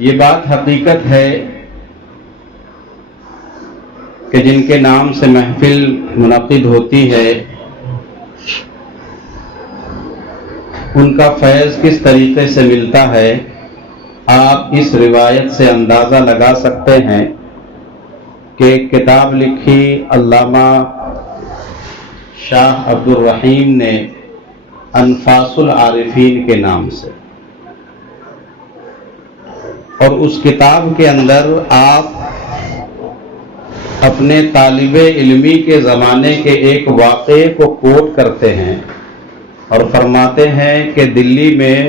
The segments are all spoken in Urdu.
یہ بات حقیقت ہے کہ جن کے نام سے محفل منعقد ہوتی ہے ان کا فیض کس طریقے سے ملتا ہے، آپ اس روایت سے اندازہ لگا سکتے ہیں کہ ایک کتاب لکھی علامہ شاہ عبد الرحیم نے انفاس العارفین کے نام سے، اور اس کتاب کے اندر آپ اپنے طالب علمی کے زمانے کے ایک واقعے کو کوٹ کرتے ہیں اور فرماتے ہیں کہ دلی میں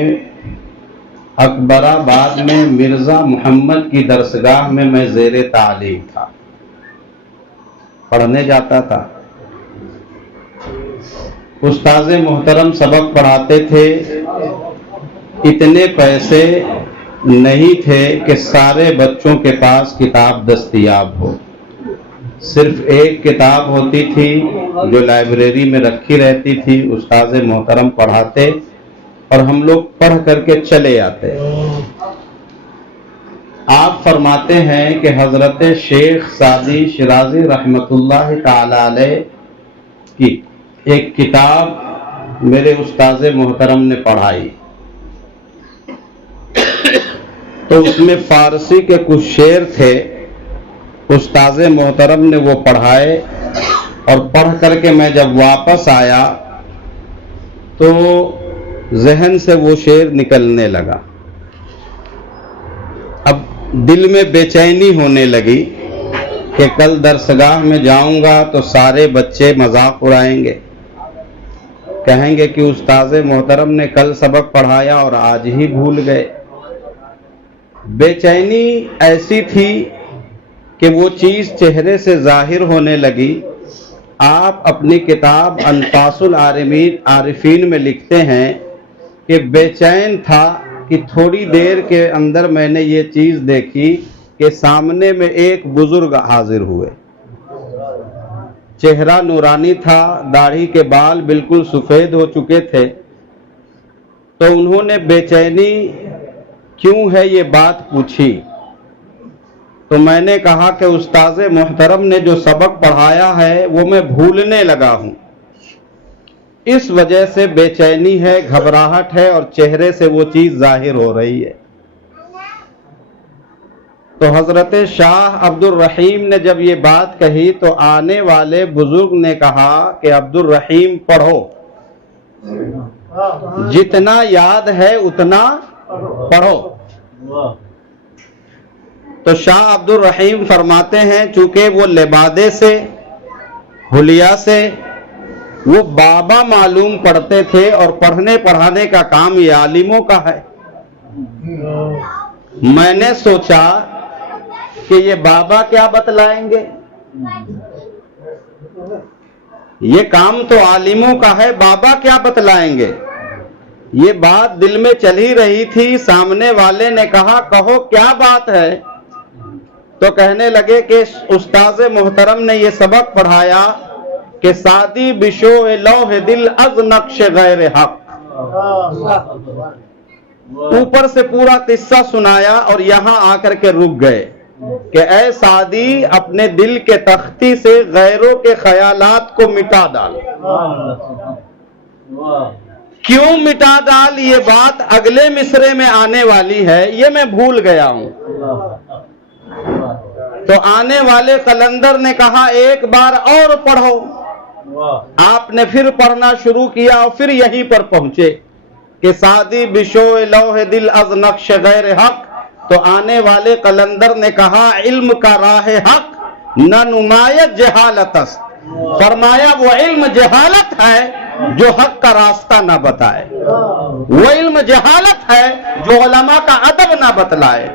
اکبر آباد میں مرزا محمد کی درسگاہ میں زیر تعلیم تھا، پڑھنے جاتا تھا۔ استاذ محترم سبق پڑھاتے تھے، اتنے پیسے نہیں تھے کہ سارے بچوں کے پاس کتاب دستیاب ہو، صرف ایک کتاب ہوتی تھی جو لائبریری میں رکھی رہتی تھی، استاذ محترم پڑھاتے اور ہم لوگ پڑھ کر کے چلے آتے۔ آپ فرماتے ہیں کہ حضرت شیخ سعدی شیرازی رحمت اللہ تعالی علیہ کی ایک کتاب میرے استاذ محترم نے پڑھائی، تو اس میں فارسی کے کچھ شعر تھے، استاذ محترم نے وہ پڑھائے، اور پڑھ کر کے میں جب واپس آیا تو ذہن سے وہ شعر نکلنے لگا۔ اب دل میں بے چینی ہونے لگی کہ کل درسگاہ میں جاؤں گا تو سارے بچے مذاق اڑائیں گے، کہیں گے کہ استاذ محترم نے کل سبق پڑھایا اور آج ہی بھول گئے۔ بے چینی ایسی تھی کہ وہ چیز چہرے سے ظاہر ہونے لگی۔ آپ اپنی کتاب انفاس العارفین میں لکھتے ہیں کہ بے چین تھا کہ تھوڑی دیر کے اندر میں نے یہ چیز دیکھی کہ سامنے میں ایک بزرگ حاضر ہوئے، چہرہ نورانی تھا، داڑھی کے بال بالکل سفید ہو چکے تھے، تو انہوں نے بے چینی کیوں ہے یہ بات پوچھی، تو میں نے کہا کہ استاذ محترم نے جو سبق پڑھایا ہے وہ میں بھولنے لگا ہوں، اس وجہ سے بے چینی ہے، گھبراہٹ ہے، اور چہرے سے وہ چیز ظاہر ہو رہی ہے۔ تو حضرت شاہ عبد الرحیم نے جب یہ بات کہی تو آنے والے بزرگ نے کہا کہ عبد الرحیم پڑھو، جتنا یاد ہے اتنا پڑھو۔ تو شاہ عبد الرحیم فرماتے ہیں چونکہ وہ لبادے سے، حلیہ سے، وہ بابا معلوم پڑھتے تھے، اور پڑھنے پڑھانے کا کام یہ عالموں کا ہے۔ میں نے سوچا کہ یہ بابا کیا بتلائیں گے، یہ کام تو عالموں کا ہے، بابا کیا بتلائیں گے۔ یہ بات دل میں چل ہی رہی تھی، سامنے والے نے کہا کہو کیا بات ہے، تو کہنے لگے کہ استاذ محترم نے یہ سبق پڑھایا کہ سعدی بشوء لوح دل از نقش غیر حق۔ اوپر سے پورا قصہ سنایا اور یہاں آ کر کے رک گئے کہ اے سعدی اپنے دل کے تختی سے غیروں کے خیالات کو مٹا ڈال۔ کیوں مٹا ڈال، یہ بات اگلے مصرے میں آنے والی ہے، یہ میں بھول گیا ہوں۔ تو آنے والے قلندر نے کہا ایک بار اور پڑھو۔ آپ نے پھر پڑھنا شروع کیا اور پھر یہیں پر پہنچے کہ سعدی بشوء لوح دل از نقش غیر حق۔ تو آنے والے قلندر نے کہا علم کا راہ حق نہ نمایت جہالت است، فرمایا وہ علم جہالت ہے جو حق کا راستہ نہ بتائے، وہ علم جہالت ہے جو علماء کا ادب نہ بتلائے،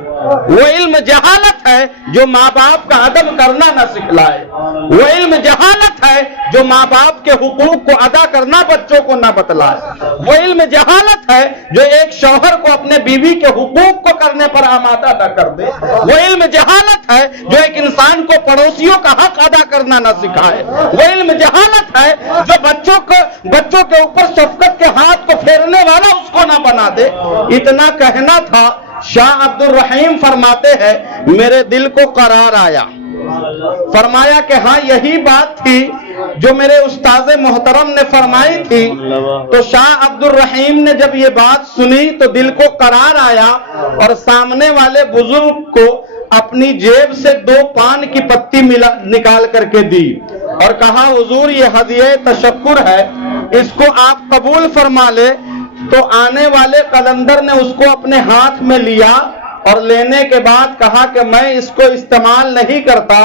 وہ علم جہالت ہے جو ماں باپ کا ادب کرنا نہ سکھلائے، وہ علم جہالت ہے جو ماں باپ کے حقوق کو ادا کرنا بچوں کو نہ بتلائے، وہ علم جہالت ہے جو ایک شوہر کو اپنے بیوی کے حقوق کو کرنے پر آمادہ نہ کر دے، وہ علم جہالت ہے جو ایک انسان کو پڑوسیوں کا حق ادا کرنا نہ سکھائے، وہ علم جہالت ہے جو بچوں کے اوپر شفقت کے ہاتھ کو پھیرنے والا اس کو نہ بنا دے۔ اتنا کہنا تھا، شاہ عبد الرحیم فرماتے ہیں میرے دل کو قرار آیا، فرمایا کہ ہاں یہی بات تھی جو میرے استاذ محترم نے فرمائی تھی۔ تو شاہ عبد الرحیم نے جب یہ بات سنی تو دل کو قرار آیا اور سامنے والے بزرگ کو اپنی جیب سے 2 پان کی پتی نکال کر کے دی اور کہا حضور یہ ہدیہ تشکر ہے، اس کو آپ قبول فرما لے۔ تو آنے والے قلندر نے اس کو اپنے ہاتھ میں لیا اور لینے کے بعد کہا کہ میں اس کو استعمال نہیں کرتا،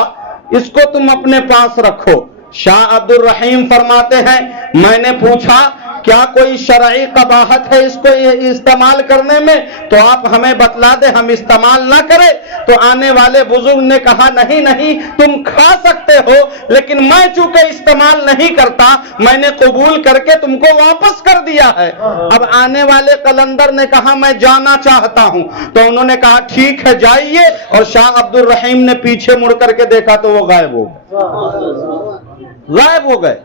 اس کو تم اپنے پاس رکھو۔ شاہ عبد الرحیم فرماتے ہیں میں نے پوچھا کیا کوئی شرعی قباحت ہے اس کو استعمال کرنے میں؟ تو آپ ہمیں بتلا دیں ہم استعمال نہ کریں۔ تو آنے والے بزرگ نے کہا نہیں تم کھا سکتے ہو، لیکن میں چونکہ استعمال نہیں کرتا میں نے قبول کر کے تم کو واپس کر دیا ہے۔ اب آنے والے قلندر نے کہا میں جانا چاہتا ہوں، تو انہوں نے کہا ٹھیک ہے جائیے، اور شاہ عبد الرحیم نے پیچھے مڑ کر کے دیکھا تو وہ غائب ہو گئے۔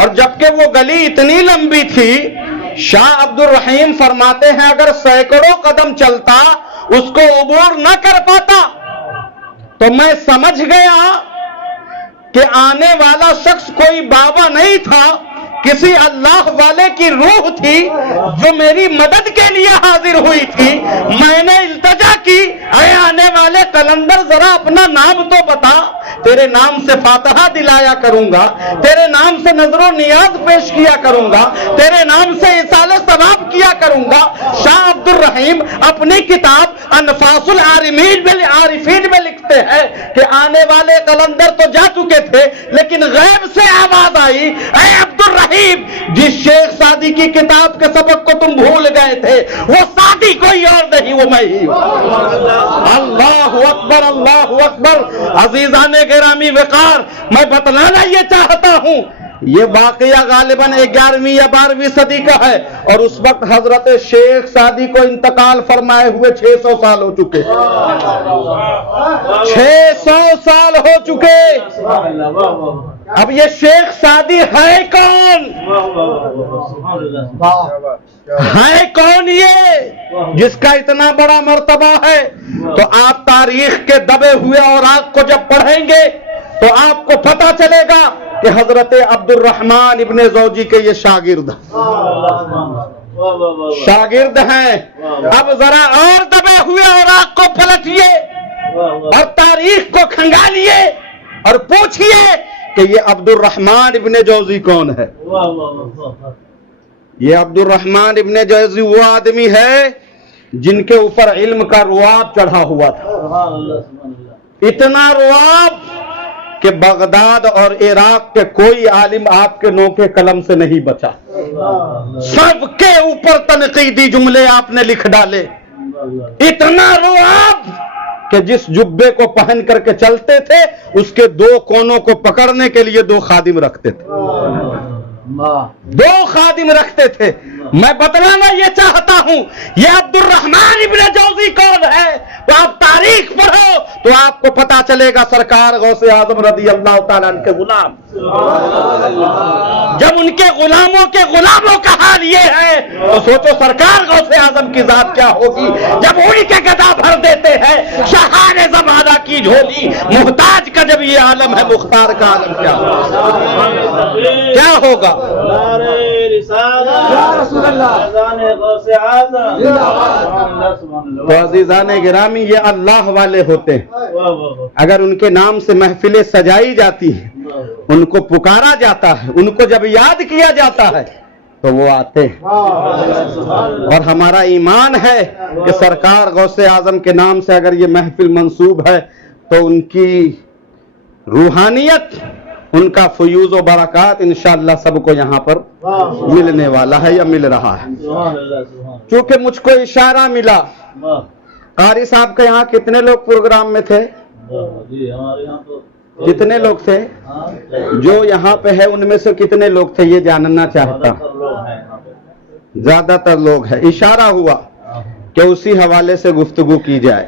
اور جبکہ وہ گلی اتنی لمبی تھی، شاہ عبد الرحیم فرماتے ہیں اگر سینکڑوں قدم چلتا اس کو عبور نہ کر پاتا، تو میں سمجھ گیا کہ آنے والا شخص کوئی بابا نہیں تھا، کسی اللہ والے کی روح تھی جو میری مدد کے لیے حاضر ہوئی تھی۔ میں نے التجا کی اے آنے والے قلندر ذرا اپنا نام تو بتا، تیرے نام سے فاتحہ دلایا کروں گا، تیرے نام سے نظر و نیاز پیش کیا کروں گا، تیرے نام سے ایصال ثواب کیا کروں گا۔ شاہ عبد الرحیم اپنی کتاب انفاس العارفین میں لکھتے ہیں کہ آنے والے قلندر تو جا چکے تھے، لیکن غیب سے آواز آئی اے عبد الرحیم، جس شیخ سعدی کی کتاب کے سبق کو تم بھول گئے تھے وہ سعدی کوئی اور نہیں، وہ میں ہی ہوں۔ اللہ اکبر اللہ اکبر۔ عزیزان گرامی وقار، میں بتلانا یہ چاہتا ہوں یہ واقعہ غالباً 11ویں یا 12ویں صدی کا ہے، اور اس وقت حضرت شیخ سعدی کو انتقال فرمائے ہوئے 600 سال ہو چکے، 600 سال ہو چکے۔ اب یہ شیخ سعدی ہے کون؟ ہے کون یہ جس کا اتنا بڑا مرتبہ ہے؟ تو آپ تاریخ کے دبے ہوئے اوراق کو جب پڑھیں گے تو آپ کو پتہ چلے گا کہ حضرت عبد الرحمن ابن زوجی کے یہ شاگرد ہیں۔ اب ذرا اور دبے ہوئے اوراق کو پلٹیے اور تاریخ کو کھنگالیے اور پوچھئے کہ یہ عبد الرحمن ابن جوزی کون ہے؟ یہ عبد الرحمن ابن جوزی وہ آدمی ہے جن کے اوپر علم کا رواب چڑھا ہوا تھا، اتنا رواب کہ بغداد اور عراق کے کوئی عالم آپ کے نوکے قلم سے نہیں بچا، سب کے اوپر تنقیدی جملے آپ نے لکھ ڈالے، اتنا رواب کہ جس جبے کو پہن کر کے چلتے تھے اس کے 2 کونوں کو پکڑنے کے لیے 2 خادم رکھتے تھے، 2 خادم رکھتے تھے۔ میں بتلانا یہ چاہتا ہوں یہ عبد الرحمن ابن جوزی کون ہے؟ تو آپ تاریخ پڑھو تو آپ کو پتا چلے گا سرکار غوث اعظم رضی اللہ تعالیٰ عنہ کے غلام، جب ان کے غلاموں کے غلاموں کا حال یہ ہے تو سوچو سرکار غوث اعظم کی ذات کیا ہوگی جب ان کے گدا بھر دیتے ہیں شاہان زمانہ کی جھولی۔ محتاج کا جب یہ عالم ہے مختار کا عالم کیا ہوگا؟ تو عزیزان گرامی یہ اللہ والے ہوتے ہیں، اگر ان کے نام سے محفلیں سجائی جاتی ہیں، ان کو پکارا جاتا ہے، ان کو جب یاد کیا جاتا ہے تو وہ آتے ہیں۔ اور ہمارا ایمان ہے کہ سرکار غوث اعظم کے نام سے اگر یہ محفل منسوب ہے تو ان کی روحانیت، ان کا فیوز و برکات انشاءاللہ سب کو یہاں پر ملنے والا ہے یا مل رہا ہے۔ چونکہ مجھ کو اشارہ ملا، قاری صاحب کے یہاں کتنے لوگ پروگرام میں تھے؟ کتنے لوگ تھے جو یہاں پہ ہے؟ ان میں سے کتنے لوگ تھے یہ جاننا چاہتا۔ زیادہ تر لوگ ہیں۔ اشارہ ہوا کہ اسی حوالے سے گفتگو کی جائے۔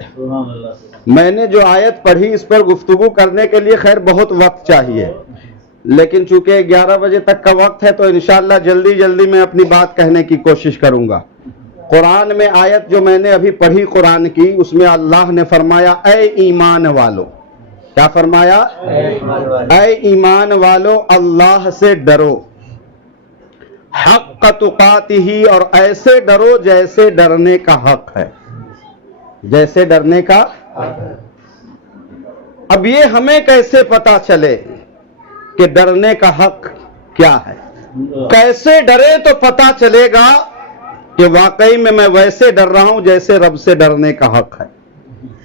میں نے جو آیت پڑھی اس پر گفتگو کرنے کے لیے خیر بہت وقت چاہیے، لیکن چونکہ 11 بجے تک کا وقت ہے تو انشاءاللہ جلدی میں اپنی بات کہنے کی کوشش کروں گا۔ قرآن میں آیت جو میں نے ابھی پڑھی قرآن کی، اس میں اللہ نے فرمایا اے ایمان والو، کیا فرمایا؟ اے ایمان والو اللہ سے ڈرو، حق تقاتہ، اور ایسے ڈرو جیسے ڈرنے کا حق ہے، جیسے ڈرنے کا۔ اب یہ ہمیں کیسے پتا چلے کہ ڈرنے کا حق کیا ہے؟ کیسے ڈرے تو پتا چلے گا کہ واقعی میں ویسے ڈر رہا ہوں جیسے رب سے ڈرنے کا حق ہے۔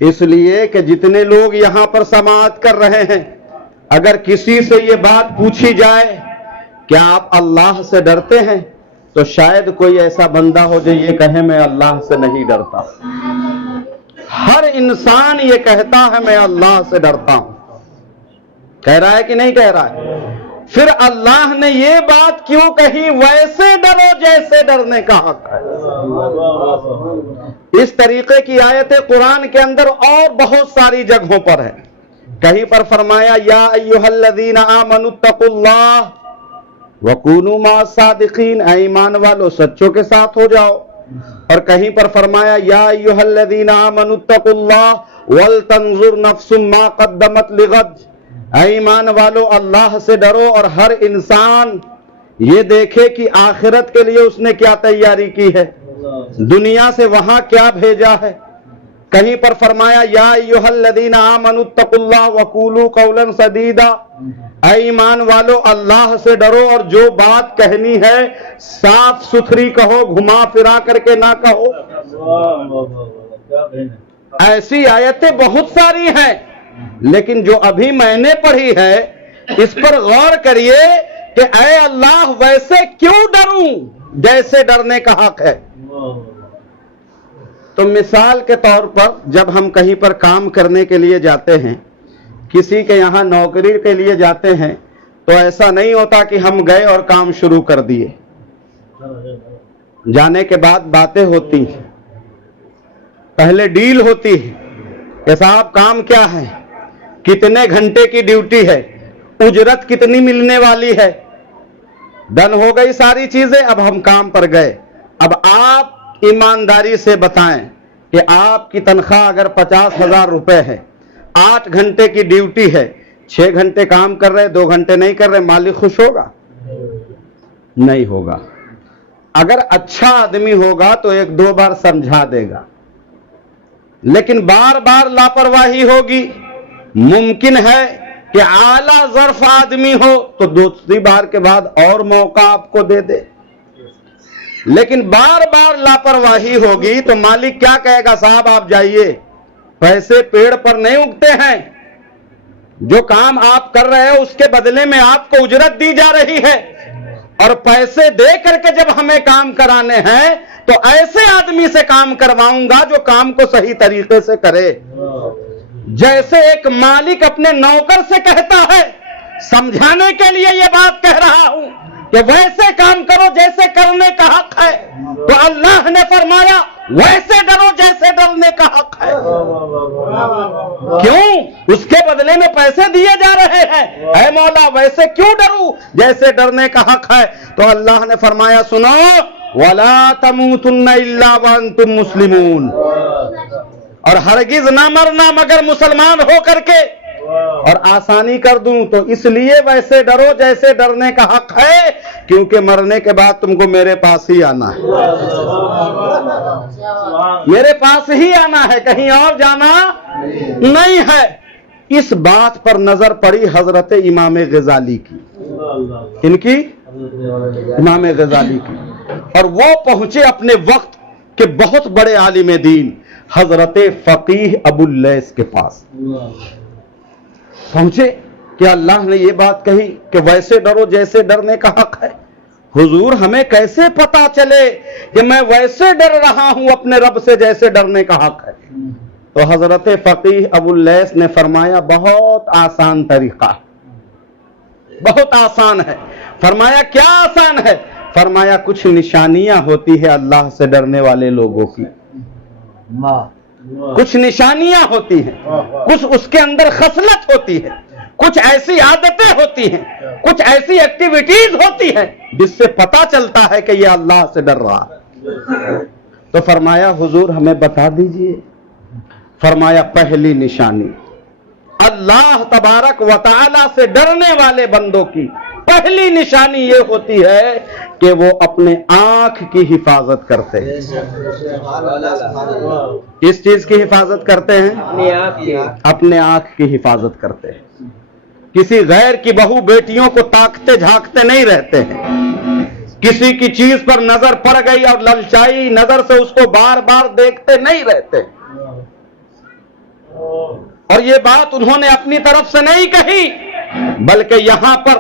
اس لیے کہ جتنے لوگ یہاں پر سماعت کر رہے ہیں، اگر کسی سے یہ بات پوچھی جائے کیا آپ اللہ سے ڈرتے ہیں، تو شاید کوئی ایسا بندہ ہو جو یہ کہے میں اللہ سے نہیں ڈرتا۔ ہر انسان یہ کہتا ہے میں اللہ سے ڈرتا ہوں، کہہ رہا ہے کہ نہیں کہہ رہا ہے؟ پھر اللہ نے یہ بات کیوں کہی ویسے ڈرو جیسے ڈرنے کا حق ہے؟ اس طریقے کی آیتیں قرآن کے اندر اور بہت ساری جگہوں پر ہے۔ کہیں پر فرمایا یا ایھا الذین آمنوا اتقوا اللہ وکونوا مع الصادقین، اے ایمان والو سچوں کے ساتھ ہو جاؤ۔ اور کہیں پر فرمایا یا ایھا الذین آمنوا اتقوا اللہ ولتنظر نفس ما قدمت لغد، اے ایمان والو اللہ سے ڈرو اور ہر انسان یہ دیکھے کہ آخرت کے لیے اس نے کیا تیاری کی ہے، دنیا سے وہاں کیا بھیجا ہے۔ کہیں پر فرمایا یا ایھا الذین آمنوا اتقوا اللہ وقولوا قولا سدیدا، اے ایمان والو اللہ سے ڈرو اور جو بات کہنی ہے صاف ستھری کہو، گھما پھرا کر کے نہ کہو۔ ایسی آیتیں بہت ساری ہیں، لیکن جو ابھی میں نے پڑھی ہے اس پر غور کریے کہ اے اللہ ویسے کیوں ڈروں جیسے ڈرنے کا حق ہے۔ تو مثال کے طور پر جب ہم کہیں پر کام کرنے کے لیے جاتے ہیں، کسی کے یہاں نوکری کے لیے جاتے ہیں، تو ایسا نہیں ہوتا کہ ہم گئے اور کام شروع کر دیے۔ جانے کے بعد باتیں ہوتی ہیں، پہلے ڈیل ہوتی ہے کہ صاحب کام کیا ہے، کتنے گھنٹے کی ڈیوٹی ہے، اجرت کتنی ملنے والی ہے، ڈن ہو گئی ساری چیزیں۔ اب ہم کام پر گئے۔ اب آپ ایمانداری سے بتائیں کہ آپ کی تنخواہ اگر 50,000 روپے ہے، 8 گھنٹے کی ڈیوٹی ہے، 6 گھنٹے کام کر رہے 2 گھنٹے نہیں کر رہے، مالک خوش ہوگا؟ نہیں ہوگا۔ اگر اچھا آدمی ہوگا تو 1-2 بار سمجھا دے گا، لیکن بار بار لاپرواہی ہوگی، ممکن ہے کہ اعلیٰ ظرف آدمی ہو تو دوسری بار کے بعد اور موقع آپ کو دے دے، لیکن بار بار لاپرواہی ہوگی تو مالک کیا کہے گا؟ صاحب آپ جائیے، پیسے پیڑ پر نہیں اگتے ہیں، جو کام آپ کر رہے ہیں اس کے بدلے میں آپ کو اجرت دی جا رہی ہے، اور پیسے دے کر کے جب ہمیں کام کرانے ہیں تو ایسے آدمی سے کام کرواؤں گا جو کام کو صحیح طریقے سے کرے۔ جیسے ایک مالک اپنے نوکر سے کہتا ہے، سمجھانے کے لیے یہ بات کہہ رہا ہوں کہ ویسے کام کرو جیسے کرنے کا حق ہے، تو اللہ نے فرمایا ویسے ڈرو جیسے ڈرنے کا حق ہے۔ کیوں؟ اس کے بدلے میں پیسے دیے جا رہے ہیں، اے مولا ویسے کیوں ڈروں جیسے ڈرنے کا حق ہے۔ تو اللہ نے فرمایا سنو، وَلَا تَمُوتُنَّ إِلَّا وَأَنْتُمْ مُسْلِمُونَ، اور ہرگز نہ مرنا مگر مسلمان ہو کر کے۔ اور آسانی کر دوں تو اس لیے ویسے ڈرو جیسے ڈرنے کا حق ہے کیونکہ مرنے کے بعد تم کو میرے پاس ہی آنا ہے، میرے پاس ہی آنا ہے، کہیں اور جانا نہیں ہے۔ اس بات پر نظر پڑی حضرت امام غزالی کی، ان کی امام غزالی کی، اور وہ پہنچے اپنے وقت کے بہت بڑے عالم دین حضرت فقیہ ابو اللیث کے پاس پہنچے کہ اللہ نے یہ بات کہی کہ ویسے ڈرو جیسے ڈرنے کا حق ہے۔ حضور ہمیں کیسے پتا چلے کہ میں ویسے ڈر رہا ہوں اپنے رب سے جیسے ڈرنے کا حق ہے؟ تو حضرت فقیہ ابو اللیث نے فرمایا بہت آسان طریقہ، بہت آسان ہے۔ فرمایا کیا آسان ہے؟ فرمایا کچھ نشانیاں ہوتی ہے اللہ سے ڈرنے والے لوگوں کی، کچھ نشانیاں ہوتی ہیں، کچھ اس کے اندر خصلت ہوتی ہے، کچھ ایسی عادتیں ہوتی ہیں، کچھ ایسی ایکٹیویٹیز ہوتی ہیں جس سے پتا چلتا ہے کہ یہ اللہ سے ڈر رہا ہے۔ تو فرمایا حضور ہمیں بتا دیجئے. فرمایا پہلی نشانی اللہ تبارک و تعالی سے ڈرنے والے بندوں کی پہلی نشانی یہ ہوتی ہے کہ وہ اپنے آنکھ کی حفاظت کرتے ہیں. کس چیز کی حفاظت کرتے ہیں؟ اپنے آنکھ کی حفاظت کرتے ہیں. کسی غیر کی بہو بیٹیوں کو تاکتے جھانکتے نہیں رہتے ہیں. کسی کی چیز پر نظر پڑ گئی اور للچائی نظر سے اس کو بار بار دیکھتے نہیں رہتے. اور یہ بات انہوں نے اپنی طرف سے نہیں کہی، بلکہ یہاں پر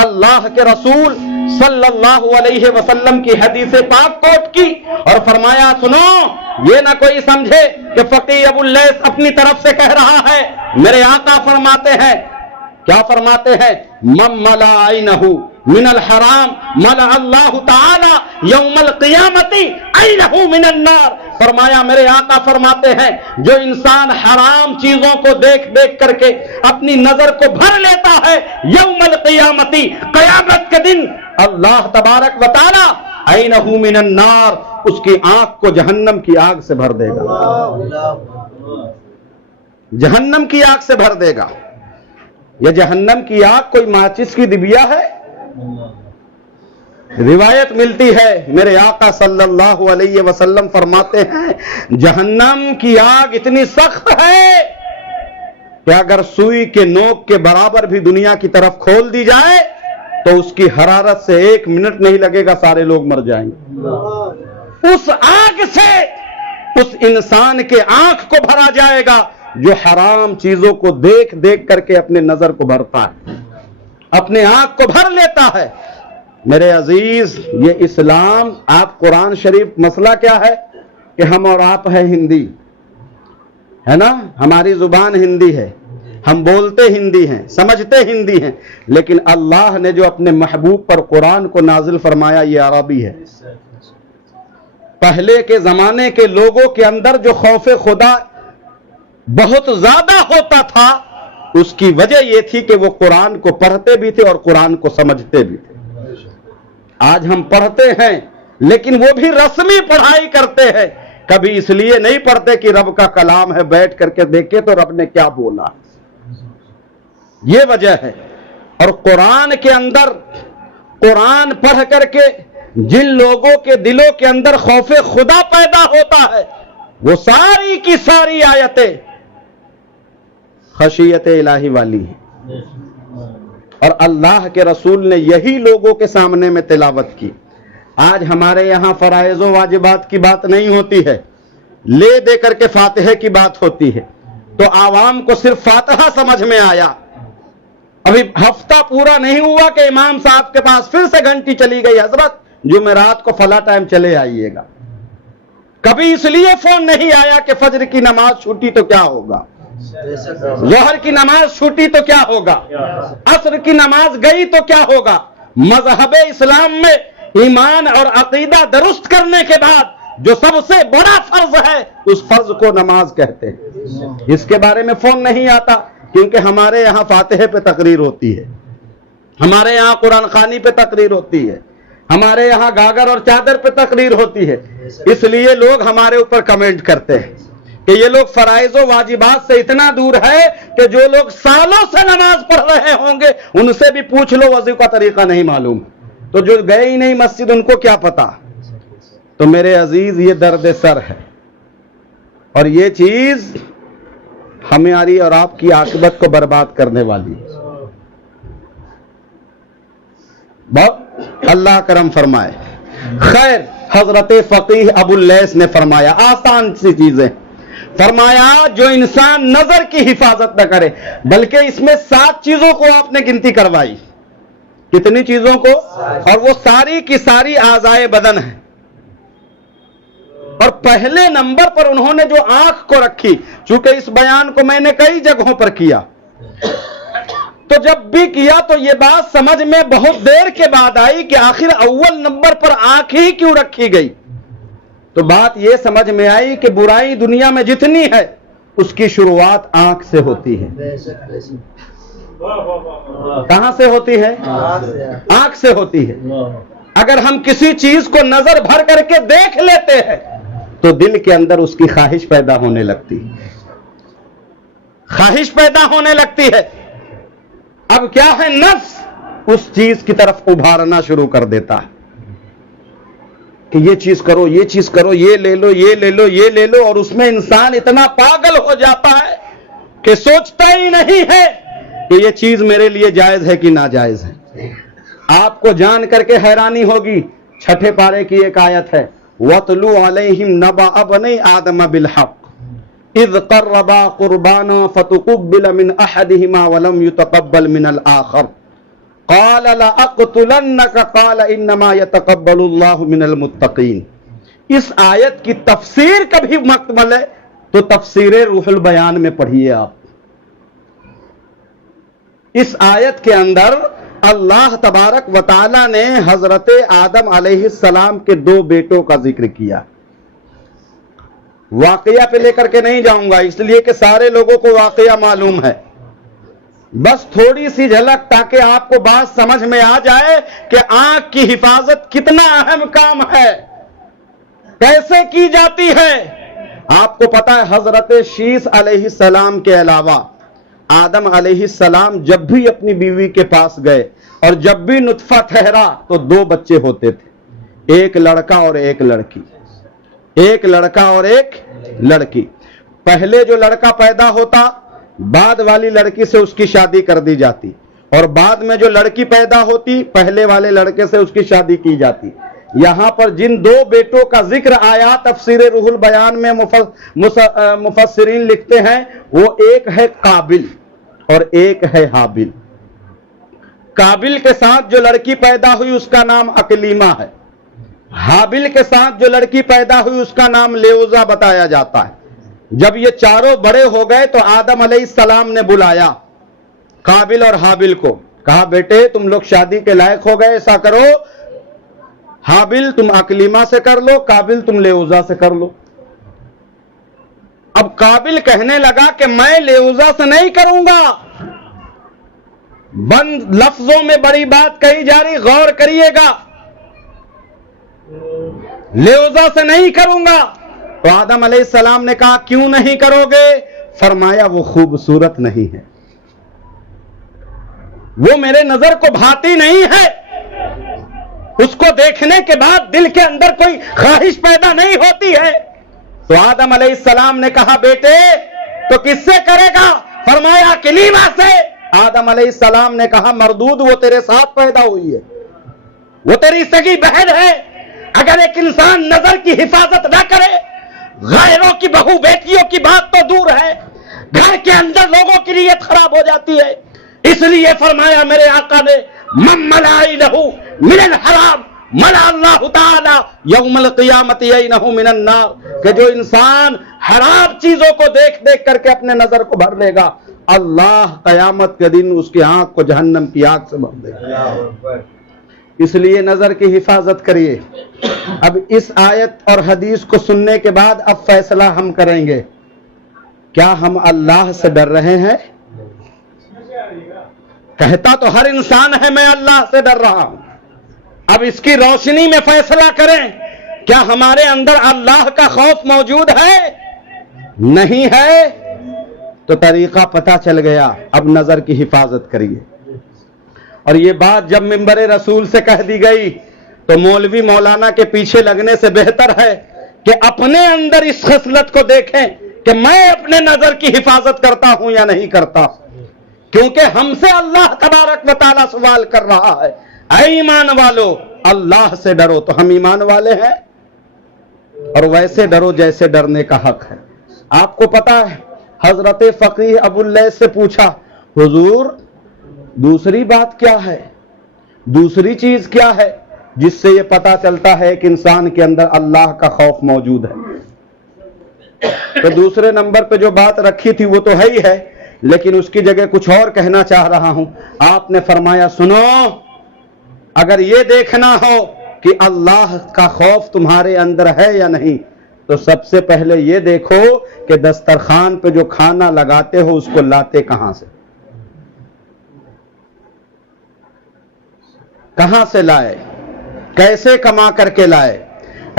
اللہ کے رسول صلی اللہ علیہ وسلم کی حدیث پاک کوٹ کی اور فرمایا سنو، یہ نہ کوئی سمجھے کہ فقیہ ابو اللیث اپنی طرف سے کہہ رہا ہے. میرے آقا فرماتے ہیں، کیا فرماتے ہیں؟ من ملا عینہ من الحرام ملا اللہ تعالی یوم القیامت عینہ من النار. فرمایا میرے آقا فرماتے ہیں جو انسان حرام چیزوں کو دیکھ دیکھ کر کے اپنی نظر کو بھر لیتا ہے، یوم القیامت قیامت کے دن اللہ تبارک و تعالی عینہ من النار اس کی آنکھ کو جہنم کی آگ سے بھر دے گا. جہنم کی آگ سے بھر دے گا. یہ جہنم کی آگ کوئی ماچس کی ڈبیا ہے؟ روایت ملتی ہے میرے آقا صلی اللہ علیہ وسلم فرماتے ہیں جہنم کی آگ اتنی سخت ہے کہ اگر سوئی کے نوک کے برابر بھی دنیا کی طرف کھول دی جائے تو اس کی حرارت سے 1 منٹ نہیں لگے گا، سارے لوگ مر جائیں گے. اس آگ سے اس انسان کے آنکھ کو بھرا جائے گا جو حرام چیزوں کو دیکھ دیکھ کر کے اپنے نظر کو بھرتا ہے، اپنے آنکھ کو بھر لیتا ہے. میرے عزیز، یہ اسلام، آپ قرآن شریف، مسئلہ کیا ہے کہ ہم اور آپ ہیں ہندی، ہے نا، ہماری زبان ہندی ہے، ہم بولتے ہندی ہیں، سمجھتے ہندی ہیں، لیکن اللہ نے جو اپنے محبوب پر قرآن کو نازل فرمایا یہ عربی ہے. پہلے کے زمانے کے لوگوں کے اندر جو خوف خدا بہت زیادہ ہوتا تھا اس کی وجہ یہ تھی کہ وہ قرآن کو پڑھتے بھی تھے اور قرآن کو سمجھتے بھی تھے. آج ہم پڑھتے ہیں لیکن وہ بھی رسمی پڑھائی کرتے ہیں، کبھی اس لیے نہیں پڑھتے کہ رب کا کلام ہے، بیٹھ کر کے دیکھے تو رب نے کیا بولا. یہ وجہ ہے. اور قرآن کے اندر قرآن پڑھ کر کے جن لوگوں کے دلوں کے اندر خوف خدا پیدا ہوتا ہے وہ ساری کی ساری آیتیں خشیت الہی والی ہیں. اور اللہ کے رسول نے یہی لوگوں کے سامنے میں تلاوت کی. آج ہمارے یہاں فرائض و واجبات کی بات نہیں ہوتی ہے، لے دے کر کے فاتحہ کی بات ہوتی ہے. تو عوام کو صرف فاتحہ سمجھ میں آیا. ابھی ہفتہ پورا نہیں ہوا کہ امام صاحب کے پاس پھر سے گھنٹی چلی گئی، حضرت جمعرات کو فلاں ٹائم چلے آئیے گا. کبھی اس لیے فون نہیں آیا کہ فجر کی نماز چھوٹی تو کیا ہوگا، ظہر کی نماز چھوٹی تو کیا ہوگا، عصر کی نماز گئی تو کیا ہوگا. مذہب اسلام میں ایمان اور عقیدہ درست کرنے کے بعد جو سب سے بڑا فرض ہے اس فرض کو نماز کہتے ہیں. اس کے بارے میں فون نہیں آتا کیونکہ ہمارے یہاں فاتحے پہ تقریر ہوتی ہے، ہمارے یہاں قرآن خوانی پہ تقریر ہوتی ہے، ہمارے یہاں گاگر اور چادر پہ تقریر ہوتی ہے. اس لیے لوگ ہمارے اوپر کمنٹ کرتے ہیں کہ یہ لوگ فرائض و واجبات سے اتنا دور ہے کہ جو لوگ سالوں سے نماز پڑھ رہے ہوں گے ان سے بھی پوچھ لو وضو کا طریقہ نہیں معلوم، تو جو گئے ہی نہیں مسجد ان کو کیا پتا. تو میرے عزیز یہ درد سر ہے اور یہ چیز ہماری اور آپ کی عاقبت کو برباد کرنے والی ہے. بہت اللہ کرم فرمائے. خیر، حضرت فقیہ ابو اللیث نے فرمایا آسان سی چیزیں، فرمایا جو انسان نظر کی حفاظت نہ کرے، بلکہ اس میں 7 چیزوں کو آپ نے گنتی کروائی. کتنی چیزوں کو؟ اور وہ ساری کی ساری اعضائے بدن ہیں. اور پہلے نمبر پر انہوں نے جو آنکھ کو رکھی، چونکہ اس بیان کو میں نے کئی جگہوں پر کیا، تو جب بھی کیا تو یہ بات سمجھ میں بہت دیر کے بعد آئی کہ آخر اول نمبر پر آنکھ ہی کیوں رکھی گئی. تو بات یہ سمجھ میں آئی کہ برائی دنیا میں جتنی ہے اس کی شروعات آنکھ سے ہوتی ہے. کہاں سے ہوتی ہے؟ آنکھ سے ہوتی ہے. اگر ہم کسی چیز کو نظر بھر کر کے دیکھ لیتے ہیں تو دل کے اندر اس کی خواہش پیدا ہونے لگتی ہے. اب کیا ہے، نفس اس چیز کی طرف ابھارنا شروع کر دیتا ہے کہ یہ چیز کرو، یہ چیز کرو، یہ لے لو، یہ لے لو، یہ لے لو، اور اس میں انسان اتنا پاگل ہو جاتا ہے کہ سوچتا ہی نہیں ہے کہ یہ چیز میرے لیے جائز ہے کہ ناجائز ہے. آپ کو جان کر کے حیرانی ہوگی، 6 پارے کی ایک آیت ہے، وَاتْلُ عَلَيْهِمْ نَبَأَ بَنِي آدَمَ بِالْحَقِّ إِذْ قَرَّبَا قُرْبَانًا فَتُقُبِّلَ مِنْ أَحَدِهِمَا وَلَمْ يُتَقَبَّلْ مِنَ الْآخَرِ قَالَ لَأَقْتُلَنَّكَ قَالَ إِنَّمَا يَتَقَبَّلُ اللَّهُ مِنَ الْمُتَّقِينَ. اس آیت کی تفسیر کبھی وقت ملے تو تفسیر روح البیان میں پڑھیے آپ. اس آیت کے اندر اللہ تبارک و تعالی نے حضرت آدم علیہ السلام کے 2 بیٹوں کا ذکر کیا. واقعہ پہ لے کر کے نہیں جاؤں گا اس لیے کہ سارے لوگوں کو واقعہ معلوم ہے، بس تھوڑی سی جھلک تاکہ آپ کو بات سمجھ میں آ جائے کہ آنکھ کی حفاظت کتنا اہم کام ہے، کیسے کی جاتی ہے. آپ کو پتا ہے حضرت شیث علیہ السلام کے علاوہ آدم علیہ السلام جب بھی اپنی بیوی کے پاس گئے اور جب بھی نطفہ ٹھہرا تو 2 بچے ہوتے تھے، ایک لڑکا اور ایک لڑکی. ایک لڑکا اور ایک لڑکی. پہلے جو لڑکا پیدا ہوتا بعد والی لڑکی سے اس کی شادی کر دی جاتی، اور بعد میں جو لڑکی پیدا ہوتی پہلے والے لڑکے سے اس کی شادی کی جاتی. یہاں پر جن 2 بیٹوں کا ذکر آیا تفسیر روح البیان میں مفسرین لکھتے ہیں وہ ایک ہے قابل اور ایک ہے حابل. قابل کے ساتھ جو لڑکی پیدا ہوئی اس کا نام اکلیمہ ہے، حابل کے ساتھ جو لڑکی پیدا ہوئی اس کا نام لیوزا بتایا جاتا ہے. جب یہ چاروں بڑے ہو گئے تو آدم علیہ السلام نے بلایا قابل اور حابل کو، کہا بیٹے تم لوگ شادی کے لائق ہو گئے، ایسا کرو حابل تم اکلیمہ سے کر لو، قابل تم لیوزا سے کر لو. اب قابل کہنے لگا کہ میں لیوزا سے نہیں کروں گا. بند لفظوں میں بڑی بات کہی جا رہی، غور کریے گا. لیوزا سے نہیں کروں گا. تو آدم علیہ السلام نے کہا کیوں نہیں کرو گے؟ فرمایا وہ خوبصورت نہیں ہے، وہ میرے نظر کو بھاتی نہیں ہے، اس کو دیکھنے کے بعد دل کے اندر کوئی خواہش پیدا نہیں ہوتی ہے. تو آدم علیہ السلام نے کہا بیٹے تو کس سے کرے گا؟ فرمایا کلیمہ سے. آدم علیہ السلام نے کہا مردود وہ تیرے ساتھ پیدا ہوئی ہے، وہ تیری سگی بہن ہے. اگر ایک انسان نظر کی حفاظت نہ کرے، غیروں کی بہو بیٹیوں کی بات تو دور ہے، گھر کے اندر لوگوں کی نیت خراب ہو جاتی ہے. اس لیے فرمایا میرے آقا نے من منع لہو من الحرام منع اللہ تعالی یوم القیامت عینہ من النار، کہ جو انسان حرام چیزوں کو دیکھ دیکھ کر کے اپنے نظر کو بھر لے گا اللہ قیامت کے دن اس کی آنکھ کو جہنم کی آگ سے بھر دے گا. اس لیے نظر کی حفاظت کریے. اب اس آیت اور حدیث کو سننے کے بعد اب فیصلہ ہم کریں گے، کیا ہم اللہ سے ڈر رہے ہیں؟ کہتا تو ہر انسان ہے میں اللہ سے ڈر رہا ہوں. اب اس کی روشنی میں فیصلہ کریں، کیا ہمارے اندر اللہ کا خوف موجود ہے؟ نہیں ہے تو طریقہ پتہ چل گیا. اب نظر کی حفاظت کریے. اور یہ بات جب منبر رسول سے کہہ دی گئی تو مولوی مولانا کے پیچھے لگنے سے بہتر ہے کہ اپنے اندر اس خصلت کو دیکھیں کہ میں اپنے نظر کی حفاظت کرتا ہوں یا نہیں کرتا، کیونکہ ہم سے اللہ تبارک و تعالیٰ سوال کر رہا ہے اے ایمان والو اللہ سے ڈرو. تو ہم ایمان والے ہیں اور ویسے ڈرو جیسے ڈرنے کا حق ہے. آپ کو پتا ہے حضرت فقیہ ابو اللیث سے پوچھا حضور دوسری بات کیا ہے، دوسری چیز کیا ہے جس سے یہ پتا چلتا ہے کہ انسان کے اندر اللہ کا خوف موجود ہے؟ تو دوسرے نمبر پہ جو بات رکھی تھی وہ تو ہے ہی ہے، لیکن اس کی جگہ کچھ اور کہنا چاہ رہا ہوں. آپ نے فرمایا سنو، اگر یہ دیکھنا ہو کہ اللہ کا خوف تمہارے اندر ہے یا نہیں تو سب سے پہلے یہ دیکھو کہ دسترخوان پہ جو کھانا لگاتے ہو اس کو لاتے کہاں سے، کہاں سے لائے، کیسے کما کر کے لائے.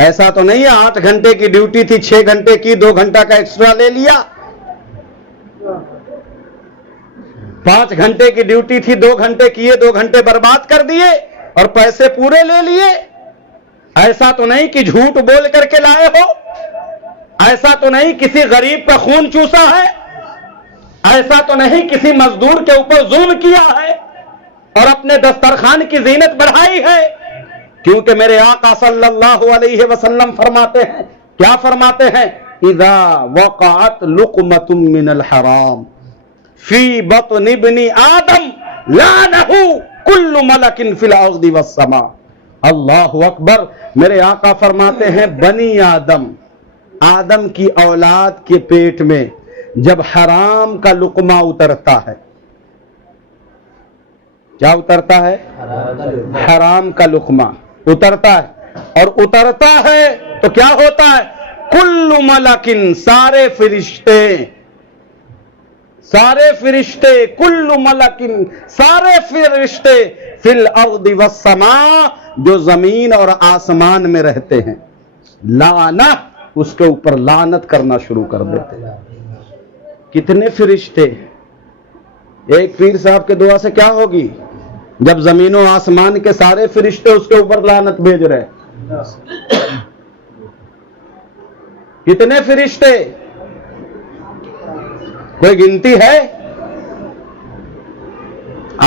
ایسا تو نہیں ہے 8 گھنٹے کی ڈیوٹی تھی 6 گھنٹے کی 2 گھنٹہ کا ایکسٹرا لے لیا. 5 گھنٹے کی ڈیوٹی تھی 2 گھنٹے کیے 2 گھنٹے برباد کر دیے اور پیسے پورے لے لیے. ایسا تو نہیں کہ جھوٹ بول کر کے لائے ہو. ایسا تو نہیں کسی غریب کا خون چوسا ہے. ایسا تو نہیں کسی مزدور کے اوپر ظلم کیا ہے اور اپنے دسترخوان کی زینت بڑھائی ہے. کیونکہ میرے آقا صلی اللہ علیہ وسلم فرماتے ہیں, کیا فرماتے ہیں؟ اذا وقعت لقمۃ من الحرام فی بطن ابن آدم لعنہ کل ملک فی الارض والسماء. اللہ اکبر. میرے آقا فرماتے ہیں بنی آدم کی اولاد کے پیٹ میں جب حرام کا لقمہ اترتا ہے, کیا اترتا ہے؟ حرام کا لقمہ اترتا ہے, اور اترتا ہے تو کیا ہوتا ہے؟ کل ملکن, سارے فرشتے کل ملکن, سارے فرشتے فی الارض والسماء, جو زمین اور آسمان میں رہتے ہیں, لعنہ, اس کے اوپر لعنت کرنا شروع کر دیتے ہیں. کتنے فرشتے؟ ایک پیر صاحب کے دعا سے کیا ہوگی جب زمین و آسمان کے سارے فرشتے اس کے اوپر لعنت بھیج رہے. کتنے فرشتے؟ کوئی گنتی ہے؟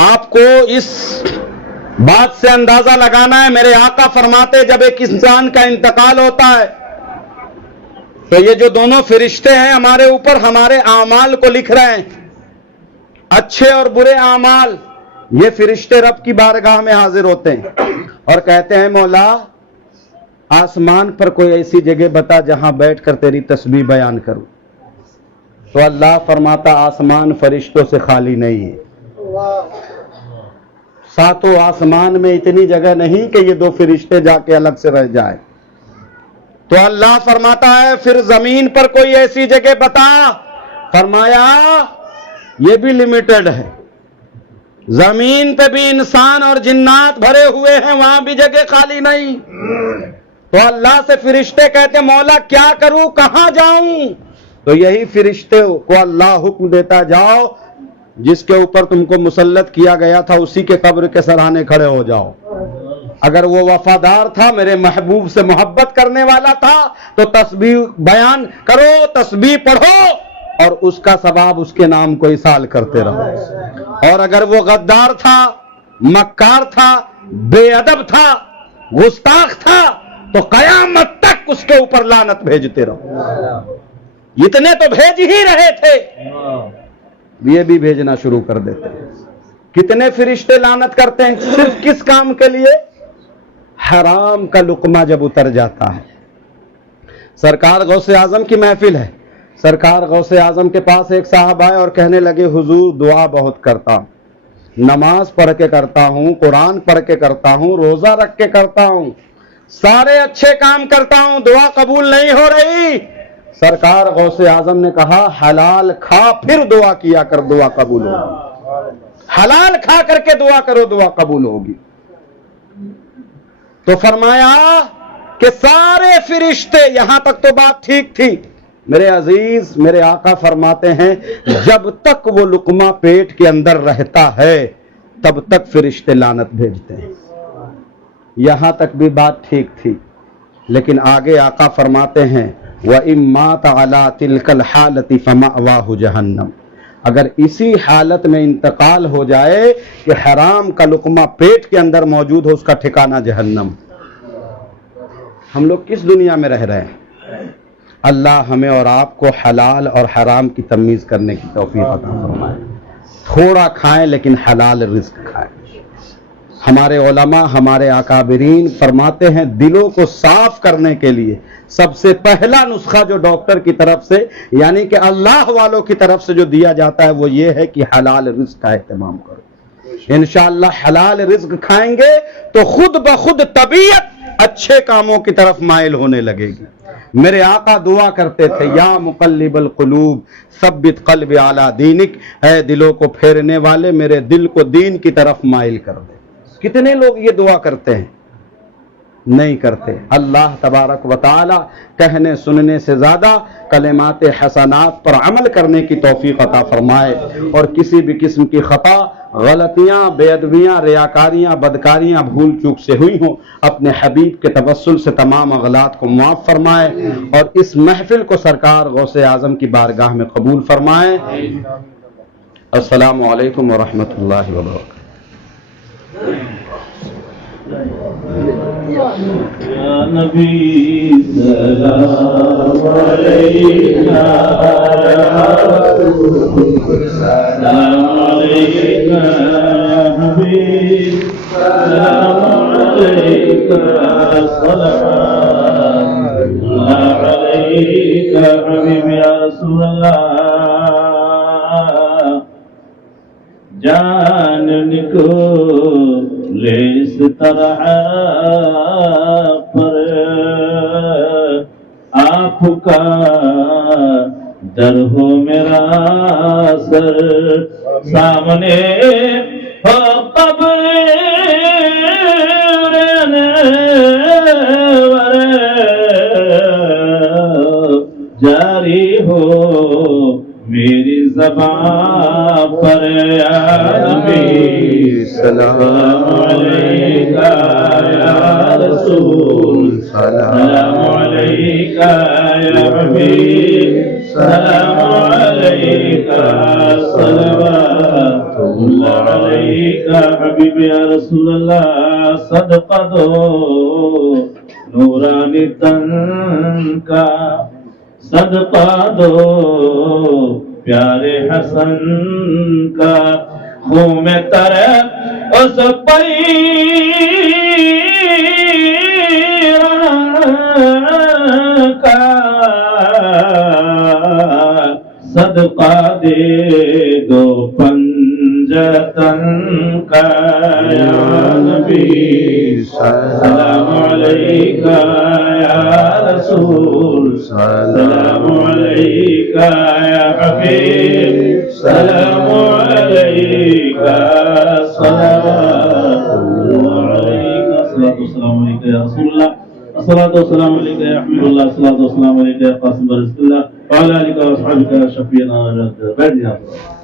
آپ کو اس بات سے اندازہ لگانا ہے. میرے آقا فرماتے جب ایک انسان کا انتقال ہوتا ہے تو یہ جو دونوں فرشتے ہیں ہمارے اوپر ہمارے اعمال کو لکھ رہے ہیں, اچھے اور برے اعمال. یہ فرشتے رب کی بارگاہ میں حاضر ہوتے ہیں اور کہتے ہیں مولا آسمان پر کوئی ایسی جگہ بتا جہاں بیٹھ کر تیری تسبیح بیان کروں. تو اللہ فرماتا آسمان فرشتوں سے خالی نہیں ہے. 7 آسمان میں اتنی جگہ نہیں کہ یہ 2 فرشتے جا کے الگ سے رہ جائیں. تو اللہ فرماتا ہے پھر زمین پر کوئی ایسی جگہ بتا. فرمایا یہ بھی لمیٹڈ ہے, زمین پہ بھی انسان اور جنات بھرے ہوئے ہیں, وہاں بھی جگہ خالی نہیں. تو اللہ سے فرشتے کہتے مولا کیا کروں, کہاں جاؤں؟ تو یہی فرشتے کو اللہ حکم دیتا جاؤ جس کے اوپر تم کو مسلط کیا گیا تھا اسی کے قبر کے سرانے کھڑے ہو جاؤ. اگر وہ وفادار تھا, میرے محبوب سے محبت کرنے والا تھا, تو تسبیح بیان کرو, تسبیح پڑھو اور اس کا ثواب اس کے نام کو ایصال کرتے رہو. اور اگر وہ غدار تھا, مکار تھا, بے ادب تھا, گستاخ تھا, تو قیامت تک اس کے اوپر لعنت بھیجتے رہو. اتنے تو بھیج ہی رہے تھے, یہ بھی بھیجنا شروع کر دیتے ہیں. کتنے فرشتے لعنت کرتے ہیں صرف کس کام کے لیے؟ حرام کا لقمہ جب اتر جاتا ہے. سرکار غوث اعظم کی محفل ہے. سرکار غوث اعظم کے پاس ایک صاحب آئے اور کہنے لگے حضور دعا بہت کرتا ہوں, نماز پڑھ کے کرتا ہوں, قرآن پڑھ کے کرتا ہوں, روزہ رکھ کے کرتا ہوں, سارے اچھے کام کرتا ہوں, دعا قبول نہیں ہو رہی. سرکار غوث اعظم نے کہا حلال کھا پھر دعا کیا کر, دعا قبول ہوگی. حلال کھا کر کے دعا کرو, دعا قبول ہوگی. تو فرمایا کہ سارے فرشتے, یہاں تک تو بات ٹھیک تھی. میرے عزیز, میرے آقا فرماتے ہیں جب تک وہ لقمہ پیٹ کے اندر رہتا ہے تب تک فرشتے لعنت بھیجتے ہیں. یہاں تک بھی بات ٹھیک تھی, لیکن آگے آقا فرماتے ہیں وَإِن مَاتَ عَلَىٰ تِلْكَ الْحَالَةِ فَمَأْوَاهُ جَهَنَّمُ. اگر اسی حالت میں انتقال ہو جائے کہ حرام کا لقمہ پیٹ کے اندر موجود ہو, اس کا ٹھکانہ جہنم. ہم لوگ کس دنیا میں رہ رہے ہیں؟ اللہ ہمیں اور آپ کو حلال اور حرام کی تمیز کرنے کی توفیق عطا فرمائے. تھوڑا کھائیں لیکن حلال رزق کھائیں. ہمارے علماء, ہمارے اکابرین فرماتے ہیں دلوں کو صاف کرنے کے لیے سب سے پہلا نسخہ جو ڈاکٹر کی طرف سے یعنی کہ اللہ والوں کی طرف سے جو دیا جاتا ہے وہ یہ ہے کہ حلال رزق کا اہتمام کرو. انشاءاللہ حلال رزق کھائیں گے تو خود بخود طبیعت اچھے کاموں کی طرف مائل ہونے لگے گی. میرے آقا دعا کرتے تھے یا مقلب القلوب ثبت قلبی علی دینک, اے دلوں کو پھیرنے والے میرے دل کو دین کی طرف مائل کر دے. کتنے لوگ یہ دعا کرتے ہیں؟ نہیں کرتے۔ اللہ تبارک و تعالی کہنے سننے سے زیادہ کلمات حسنات پر عمل کرنے کی توفیق عطا فرمائے، اور کسی بھی قسم کی خطا، غلطیاں، بے ادبیاں، ریاکاریاں، بدکاریاں بھول چوک سے ہوئی ہوں اپنے حبیب کے توسل سے تمام اغلاط کو معاف فرمائے، اور اس محفل کو سرکار غوث اعظم کی بارگاہ میں قبول فرمائے۔ السلام علیکم ورحمۃ اللہ وبرکاتہ۔ یا نبی سلام علیکہ، سلام علیکہ، یا حبیب سلام علیکہ، صلوات اللہ علیکہ، حبیب یا رسول اللہ، جان نکلے اس طرح پر آپ کا در ہو میرا سر، سامنے ہو قبر جاری ہو میری زبان پر، یا نبی سلام علیکہ، یا رسول سلام علیکہ، یا حبیب سلام علیکہ، صلوات اللہ علیکہ، حبیب یا رسول اللہ، صدقہ دو نورانی تن کا، صدقہ دو پیارے حسن کا، خون میں ترے اس پیر کا، صدقہ دے دو پنجتن کا، یا نبی سلام علیکہ، یا رسول سلام علیکہ، یا حبیب سلام علیکہ، صلوات اللہ علیکہ، الصلاۃ والسلام علیکہ یا رسول اللہ، الصلاۃ والسلام علیکہ یا حبیب اللہ، الصلاۃ والسلام علیکہ یا قاسم رزق اللہ، وعلی آلہ و اصحابہ شفیعنا بیٹھ جائیں۔